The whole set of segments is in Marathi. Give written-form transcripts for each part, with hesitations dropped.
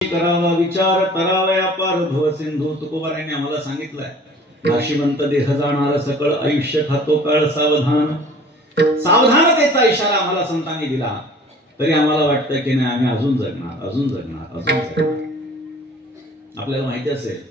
करावा विचार करावया पार भव सिंधू. तुकोबारायांनी आम्हाला सांगितलंय, नाशिवंत देह जाणार सकळ आयुष्य खातो काळ सावधान. सावधानतेचा इशारा आम्हाला संतांनी दिला, तरी आम्हाला वाटतं की नाही आम्ही अजून जगणार अजून जगणार अजून जगणार. आपल्याला माहिती असेल,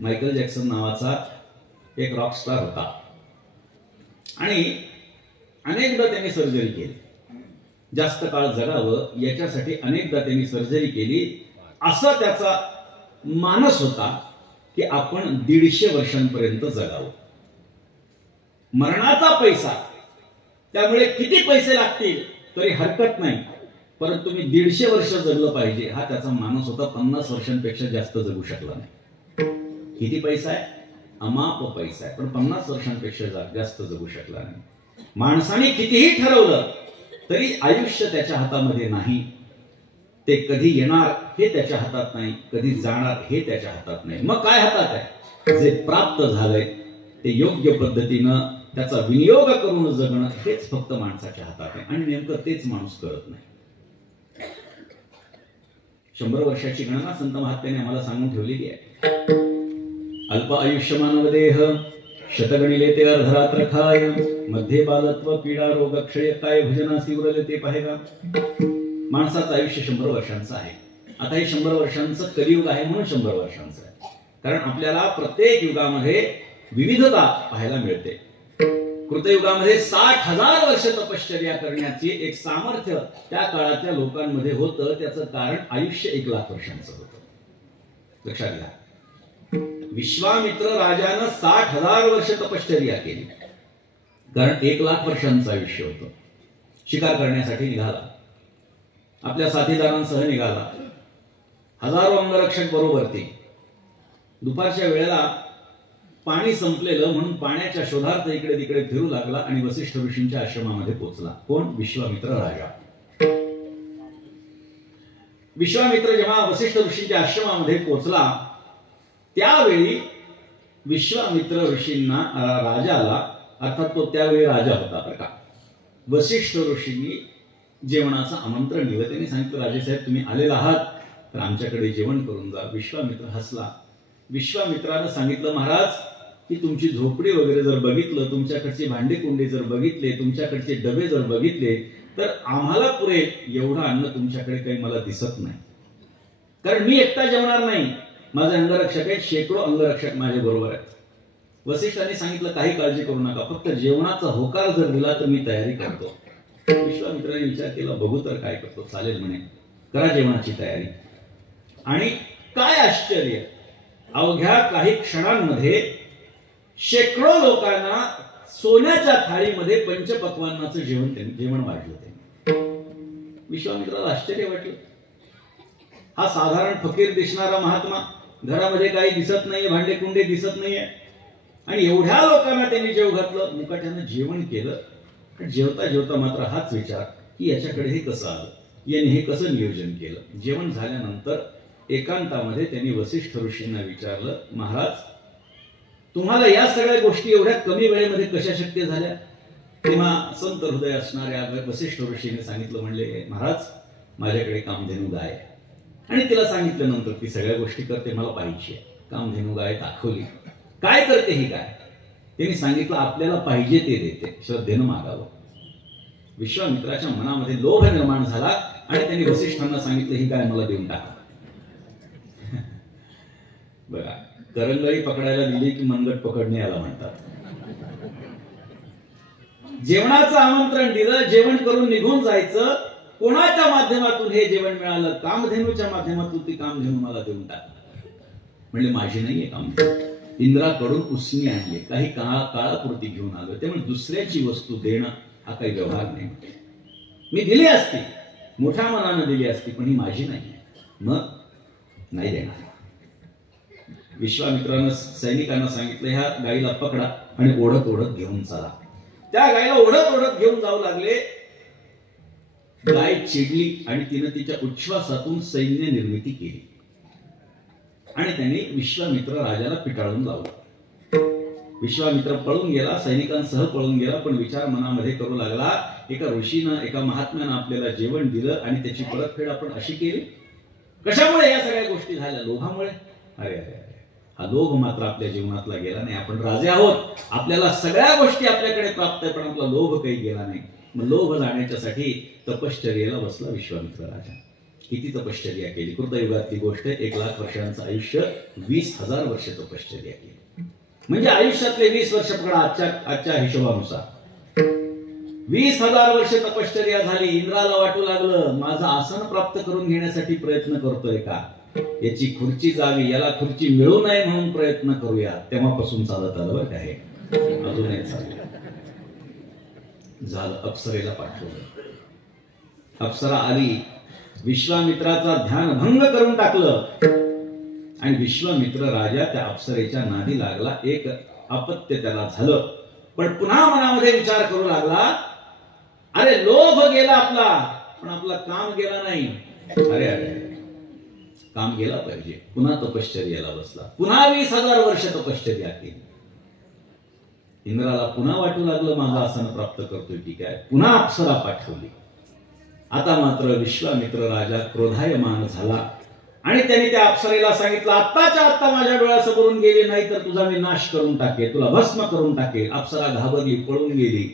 मायकल जॅक्सन नावाचा एक रॉकस्टार होता आणि अनेकदा त्यांनी सर्जरी केली. जास्त काळ जगावं याच्यासाठी अनेकदा त्यांनी सर्जरी केली. असा त्याचा मानस होता की आपण 150 वर्षांपर्यंत जगावं. मरणाचा पैसा, त्यामुळे किती पैसे लागतील तरी हरकत नाही, परंतु तुम्ही 150 वर्ष जगलं पाहिजे हा त्याचा मानस होता. 50 वर्षांपेक्षा जास्त जगू शकला नाही. किती पैसा आहे? अमाप पैसा आहे, पण 50 वर्षांपेक्षा जास्त जगू शकला नाही. माणसाने कितीही ठरवलं तरी आयुष्य त्याच्या हातामध्ये नाही. ते कधी येणार हे त्याच्या हातात नाही, कधी जाणार हे त्याच्या हातात नाही. मग काय हातात आहे? जे प्राप्त झालंय ते योग्य पद्धतीनं त्याचा विनियोग करून जगणं हेच फक्त माणसाच्या हातात आहे, आणि नेमकं तेच माणूस करत नाही. 100 वर्षाची गणना संत महात्म्याने आम्हाला सांगून ठेवलेली आहे. अल्प आयुष्य मानव देह, शतगणिले ते अर्धरात्र खाय, मध्ये बालत्व पीडा रोग क्षय, काय भजनासी उरले ते पाहेगा. माणसाचं आयुष्य 100 वर्षांचं आहे. आता हे 100 वर्षांचं कलियुग आहे म्हणून 100 वर्षांचं आहे, कारण आपल्याला प्रत्येक युगामध्ये विविधता पाहायला मिळते. कृतयुगामध्ये 60,000 वर्ष तपश्चर्या करण्याची एक सामर्थ्य त्या काळाच्या लोकांमध्ये होतं. त्याचं कारण आयुष्य 1 लाख वर्षांचं होतं. लक्षात घ्या, विश्वामित्र राजानं 60,000 वर्ष तपश्चर्या केली, कारण 1 लाख वर्षांचं आयुष्य होतं. शिकार करण्यासाठी निघाला, आपल्या साथीदारांसह निघाला. हजारो अंगरक्षक बरोबर. ते दुपारच्या वेळेला पाणी संपलेलं म्हणून पाण्याच्या शोधार्थ इकडे तिकडे फिरू लागला आणि वसिष्ठ ऋषींच्या आश्रमामध्ये पोहोचला. कोण? विश्वामित्र राजा. विश्वामित्र जेव्हा वसिष्ठ ऋषींच्या आश्रमामध्ये पोहोचला त्यावेळी विश्वामित्र ऋषींना, राजाला, अर्थात तो त्यावेळी राजा होता बरं का, वसिष्ठ ऋषींनी जेवणाचं आमंत्रण दिलं. त्यांनी सांगितलं, राजेसाहेब तुम्ही आलेला आहात तर आमच्याकडे जेवण करून जा. विश्वामित्र हसला. विश्वामित्रानं सांगितलं, महाराज की तुमची झोपडी वगैरे जर बघितलं, तुमच्याकडची भांडी कुंडी जर बघितले, तुमच्याकडचे डबे जर बघितले तर आम्हाला पुरेल एवढं अन्न तुमच्याकडे काही मला दिसत नाही. कारण मी एकटा जेवणार नाही, माझे अंगरक्षक आहेत, शेकडो अंगरक्षक माझ्या बरोबर आहेत. वसिष्ठांनी सांगितलं, काही काळजी करू नका, फक्त जेवणाचा होकार जर दिला तर मी तयारी करतो. विश्वामित्राने विचार केला, बघू तर काय करतो. चालेल म्हणे, करा जेवणाची तयारी. आणि काय आश्चर्य, अवघ्या काही क्षणांमध्ये शेकडो लोकांना सोन्याच्या थाळीमध्ये पंचपक्वान्नाचं जेवण वाढलं. ते विश्वामित्राला आश्चर्य वाटलं. हा साधारण फकीर दिसणारा महात्मा, घरामध्ये काही दिसत नाहीये, भांडे कुंडे दिसत नाहीये, आणि एवढ्या लोकांना त्यांनी जेव घातलं, मुकाट्यानं जेवण केलं. पण जेवता जेवता मात्र हाच विचार की याच्याकडे हे कसं आलं, यांनी हे कसं नियोजन केलं. जेवण झाल्यानंतर एकांतामध्ये त्यांनी वसिष्ठ ऋषींना विचारलं, महाराज तुम्हाला या सगळ्या गोष्टी एवढ्या कमी वेळेमध्ये कशा शक्य झाल्या? तेव्हा संत हृदय असणाऱ्या वसिष्ठ ऋषीने सांगितलं, म्हणले, महाराज माझ्याकडे कामधेनू गाय आहे, आणि तिला सांगितल्यानंतर ती सगळ्या गोष्टी करते, मला पाहिजे. कामधेनू गाय दाखवली. काय करते ही गाय? त्यांनी सांगितलं, आपल्याला पाहिजे ते देते, श्रद्धेनं मागावं. विश्वामित्राच्या मनामध्ये लोभ निर्माण झाला आणि त्यांनी वसिष्ठांना सांगितलं, ही गाय मला देऊन टाका. बघा, करंगळी पकडायला दिली की मनगट पकडणे याला म्हणतात. जेवणाचं आमंत्रण दिलं, जेवण करून निघून जायचं. कोणाच्या माध्यमातून हे जेवण मिळालं? कामधेनूच्या माध्यमातून. ती कामधेनू मला देऊन टाका. म्हणजे माझी नाहीये कामधेनू, इंद्राकडून उसनी आणली, काही काळापुरती घेऊन आलो. त्यामुळे दुसऱ्याची वस्तू देणं हा काही व्यवहार नाही. मी दिली असती, मोठ्या मनानं दिली असती, पण ही माझी नाही, मग नाही देणार. विश्वामित्रानं सैनिकांना सांगितलं, ह्या गाईला पकडा आणि ओढत ओढत घेऊन चला. त्या गाईला ओढत ओढत घेऊन जाऊ लागले. गाय चिडली आणि तिनं तिच्या उच्छ्वासातून सैन्य निर्मिती केली आणि त्यांनी विश्वामित्र राजाला पिटाळून लावलं. विश्वामित्र पळून गेला, सैनिकांसह पळून गेला, पण विचार मनामध्ये करू लागला, एका ऋषीनं, एका महात्म्यानं आपल्याला जेवण दिलं आणि त्याची परतफेड आपण अशी केली. कशामुळे या सगळ्या गोष्टी झाल्या? लोभामुळे. अरे अरे अरे, हा लोभ मात्र आपल्या जीवनातला गेला नाही. आपण राजे आहोत, आपल्याला सगळ्या गोष्टी आपल्याकडे प्राप्त आहे, पण आपला लोभ काही गेला नाही. मग लोभ जाण्याच्यासाठी तपश्चर्येला बसला विश्वामित्र राजा. किती तपश्चर्या केली. कृतयुगातली गोष्ट, 1,00,000 वर्षांचं आयुष्य, 20,000 वर्ष तपश्चर्या केली. म्हणजे आयुष्यातले 20 वर्ष पकडा आजच्या हिशोबानुसार 20,000 वर्ष तपश्चर्या झाली. इंद्राला वाटू लागलं माझं आसन प्राप्त करून घेण्यासाठी प्रयत्न करतोय का, याची खुर्ची जावी, याला खुर्ची मिळू नये म्हणून प्रयत्न करूया. तेव्हापासून चालत आलं बरं का हे, अजूनही चाललं. झालं, अप्सरेला पाठवलं. अप्सरा आली, विश्वामित्राचा ध्यान भंग करून टाकलं आणि विश्वामित्र राजा त्या अप्सरेच्या नादी लागला. एक अपत्य त्याला झालं, पण पुन्हा मनामध्ये विचार करू लागला, अरे लोभ गेला आपला, पण आपला काम गेला नाही. अरे अरे, काम गेला पाहिजे. पुन्हा तपश्चर्याला बसला. पुन्हा 20,000 वर्ष तपश्चर्या केली. इंद्राला पुन्हा वाटू लागलं माझं आसन प्राप्त करतोय, ठीक आहे. पुन्हा अप्सरा पाठवली. आता मात्र विश्वामित्र राजा क्रोधायमान झाला आणि त्यांनी त्या अप्सरेला सांगितलं, आत्ताच्या आत्ता माझ्या डोळ्यासमोरून गेली नाही तर तुझा मी नाश करून टाकेल, तुला भस्म करून टाकेल. अप्सरा घाबरली, पळून गेली.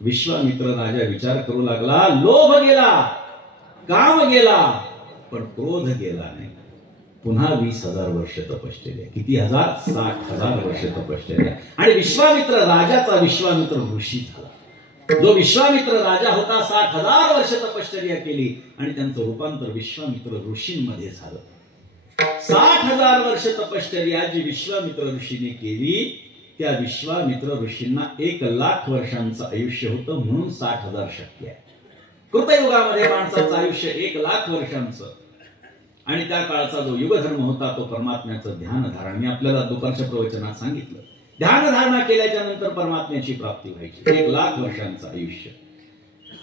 विश्वामित्र राजा विचार करू लागला, लोभ गेला, काम गेला, पण क्रोध गेला नाही. पुन्हा 20,000 वर्ष तपश्चर्या. किती हजार? 60,000 वर्ष तपश्चर्या. आणि विश्वामित्र राजाचा विश्वामित्र ऋषी झाला. जो विश्वामित्र राजा होता 60,000 वर्ष तपश्चर्या केली आणि त्यांचं रूपांतर विश्वामित्र ऋषींमध्ये झालं. 60,000 वर्ष तपश्चर्या जी विश्वामित्र ऋषीने केली, त्या विश्वामित्र ऋषींना 1,00,000 वर्षांचं आयुष्य होतं, म्हणून 60,000 शक्य आहे. कृतयुगामध्ये माणसाचं आयुष्य 1,00,000 वर्षांचं, आणि त्या काळचा जो युगधर्म होता तो परमात्म्याचं ध्यान धारण. मी आपल्याला दुपारच्या प्रवचनात सांगितलं, ध्यानधारणा केल्याच्या नंतर परमात्म्याची प्राप्ती व्हायची. 1,00,000 वर्षांचं आयुष्य.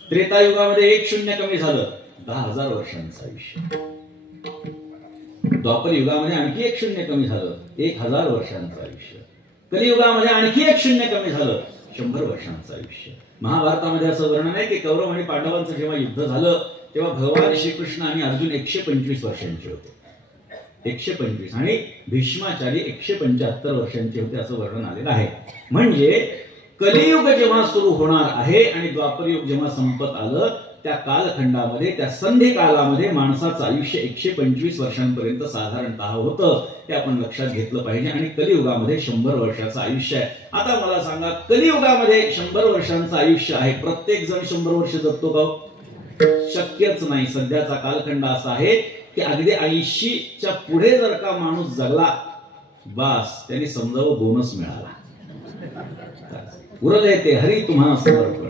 त्रेतायुगामध्ये 1 शून्य कमी झालं, 10,000 वर्षांचं आयुष्य. द्वापर युगामध्ये आणखी 1 शून्य कमी झालं, 1,000 वर्षांचं आयुष्य. कलियुगामध्ये आणखी 1 शून्य कमी झालं, 100 वर्षांचं आयुष्य. महाभारतामध्ये असं वर्णन आहे की कौरव आणि पांडवांचं जेव्हा युद्ध झालं तेव्हा भगवान श्रीकृष्ण आणि अर्जुन 125 वर्षांचे होते. 125 आणि भीष्माचार्य 175 वर्षांचे होते असं वर्णन आलेलं आहे. म्हणजे कलियुग जेव्हा सुरू होणार आहे आणि द्वापरयुग जेव्हा संपत आलं, त्या कालखंडामध्ये, त्या संधी काळामध्ये माणसाचं आयुष्य 125 वर्षांपर्यंत साधारणतः होतं. ते आपण लक्षात घेतलं पाहिजे. आणि कलियुगामध्ये 100 वर्षाचं आयुष्य आहे. आता मला सांगा, कलियुगामध्ये 100 वर्षांचं आयुष्य आहे, प्रत्येक जण 100 वर्ष जगतो का? शक्यच नाही. सध्याचा कालखंड असा आहे की अगदी 80च्या पुढे जर का माणूस जगला, बास त्यांनी समजावं बोनस मिळाला. उरले ते हरी तुम्हा समर्पण.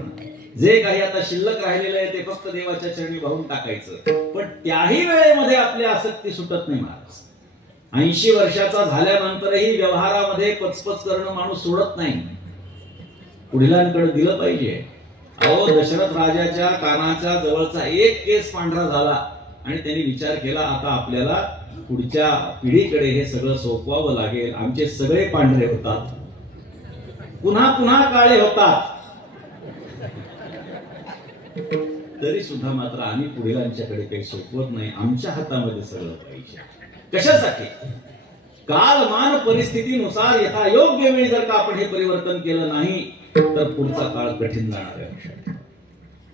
जे काही आता शिल्लक राहिलेलं आहे ते फक्त देवाच्या चरणी वाहून टाकायचं. पण त्याही वेळेमध्ये आपली आसक्ती सुटत नाही महाराज. 80 वर्षाचा झाल्यानंतरही व्यवहारामध्ये पचपच करणं माणूस सोडत नाही. पुढीलांकडे दिलं पाहिजे. अहो, दशरथ राजाच्या कानाच्या जवळचा एक केस पांढरा झाला आणि त्यांनी विचार केला, आता आपल्याला पुढच्या पिढीकडे हे सगळं सोपवावं लागेल. आमचे सगळे पांढरे होतात, पुन्हा पुन्हा काळे होतात, तरी सुद्धा मात्र आम्ही पुढीलांच्याकडे काही सोपवत नाही. आमच्या हातामध्ये सगळं पाहिजे. कशासाठी? कालमान परिस्थितीनुसार यथायोग्य वेळी जर का आपण हे परिवर्तन केलं नाही तर पुढचा काळ कठीण जाणार आहे.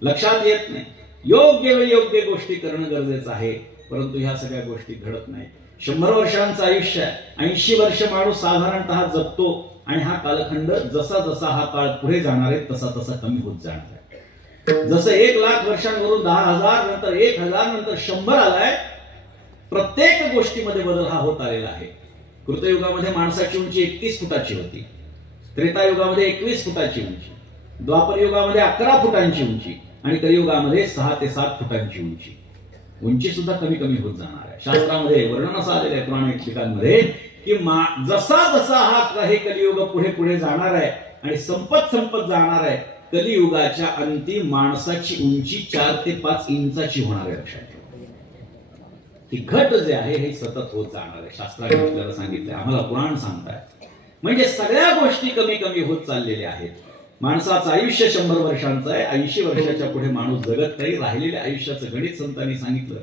लक्षात येत नाही. योग्य वेळी योग्य गोष्टी करणं गरजेचं आहे, परंतु ह्या सगळ्या गोष्टी घडत नाही. 100 वर्षांचं आयुष्य आहे, 80 वर्ष माणूस साधारणतः जगतो आणि हा कालखंड जसा जसा हा काळ पुढे जाणार आहे तसा तसा कमी होत जाणार आहे. जसं 1,00,000 वर्षांवरून 10,000, नंतर 1,000, नंतर 100 आलाय. प्रत्येक गोष्टीमध्ये बदल हा होत आलेला आहे. कृतयुगामध्ये माणसाची उंची 31 फुटाची होती, त्रेतायुगामध्ये 21 फुटाची उंची, द्वापर युगामध्ये 11 फुटांची उंची आणि कलियुगामध्ये 6 ते 7 फुटांची उंची. उंची सुद्धा कमी कमी होत जाणार आहे. शास्त्रामध्ये वर्णन असं आलेलं आहे पुराणिक ठिकाणमध्ये की जसा जसा हा हे कलियुग पुढे पुढे जाणार आहे आणि संपत जाणार आहे, कलियुगाच्या अंती माणसाची उंची 4 ते 5 इंचाची होणार आहे. लक्षात ठेवा. ही घट जे आहे हे सतत होत जाणार आहे. शास्त्राने आपल्याला सांगितलंय, आम्हाला पुराण सांगताय. म्हणजे सगळ्या गोष्टी कमी कमी होत चाललेल्या आहेत. माणसाचं आयुष्य 100 वर्षांचं आहे. 80 वर्षाच्या पुढे माणूस जगत नाही. राहिलेल्या आयुष्याचं गणित संतांनी सांगितलं.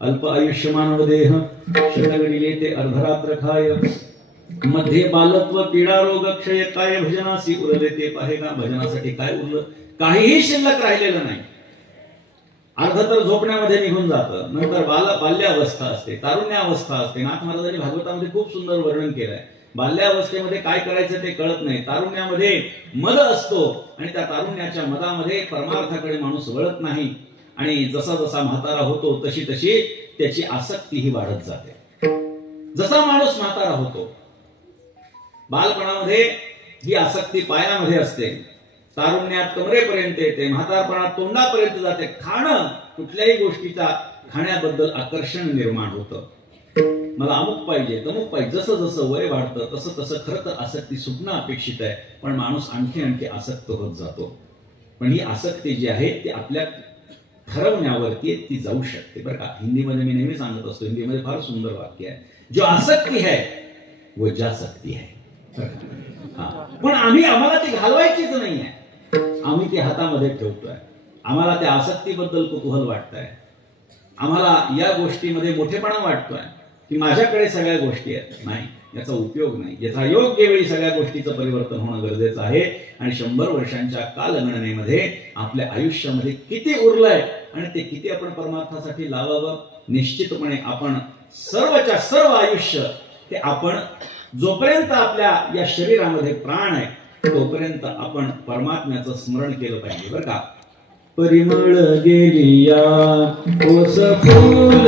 अल्प आयुष्यमान देह शतगडिले ते अर्धरात्र खाय मध्ये बालत्व पीडा रोग क्षय काय भजनासी उरले ते पाहे का. भजनासाठी काय उरलं? काहीही शिल्लक राहिलेलं नाही. अर्ध तर झोपण्यामध्ये निघून जातं. नंतर बाल्यावस्था असते, तारुण्यावस्था असते. नाथ महाराजांनी भागवतामध्ये खूप सुंदर वर्णन केलंय. बाल्यावस्थेमध्ये काय करायचं ते कळत नाही. तारुण्यामध्ये मद असतो आणि त्या तारुण्याच्या मदामध्ये परमार्थाकडे माणूस वळत नाही. आणि जसा जसा म्हातारा होतो तशी तशी त्याची आसक्ती ही वाढत जाते. जसा माणूस म्हातारा होतो, बालपणामध्ये ही आसक्ती पायामध्ये असते, तारुण्यात कमरेपर्यंत येते, म्हातारपणात तोंडापर्यंत जाते. खाणं, कुठल्याही गोष्टीचा खाण्याबद्दल आकर्षण निर्माण होतं. मला अमुक पाहिजे, तमुक पाहिजे. जसं जसं वय वाढतं तसं तसं खरं तर आसक्ती सुटणं अपेक्षित आहे. पण माणूस आणखी आणखी आसक्त होत जातो. पण ही आसक्ती जी आहे ती आपल्या ठरवण्यावरती ती जाऊ शकते बरं का. हिंदीमध्ये मी नेहमी सांगत असतो, हिंदीमध्ये फार सुंदर वाक्य आहे, जो आसक्ती है वो जा सकती है. पण आम्हाला ती घालवायचीच नाहीये. आम्ही ती हातामध्ये ठेवतोय. आम्हाला त्या आसक्तीबद्दल कुतूहल वाटतंय. आम्हाला या गोष्टीमध्ये मोठेपणा वाटतोय की माझ्याकडे सगळ्या गोष्टी आहेत. नाही, याचा उपयोग नाही. याचा योग्य वेळी सगळ्या गोष्टीचं परिवर्तन होणं गरजेचं आहे. आणि 100 वर्षांच्या कालगणनेमध्ये आपल्या आयुष्यामध्ये किती उरलंय आणि ते किती आपण परमार्थासाठी लावावं. निश्चितपणे आपण सर्वच्या सर्व आयुष्य हे आपण जोपर्यंत आपल्या या शरीरामध्ये प्राण आहे तोपर्यंत आपण परमात्म्याचं स्मरण केलं पाहिजे बरं का. परिमळ गेलिया ओस फूल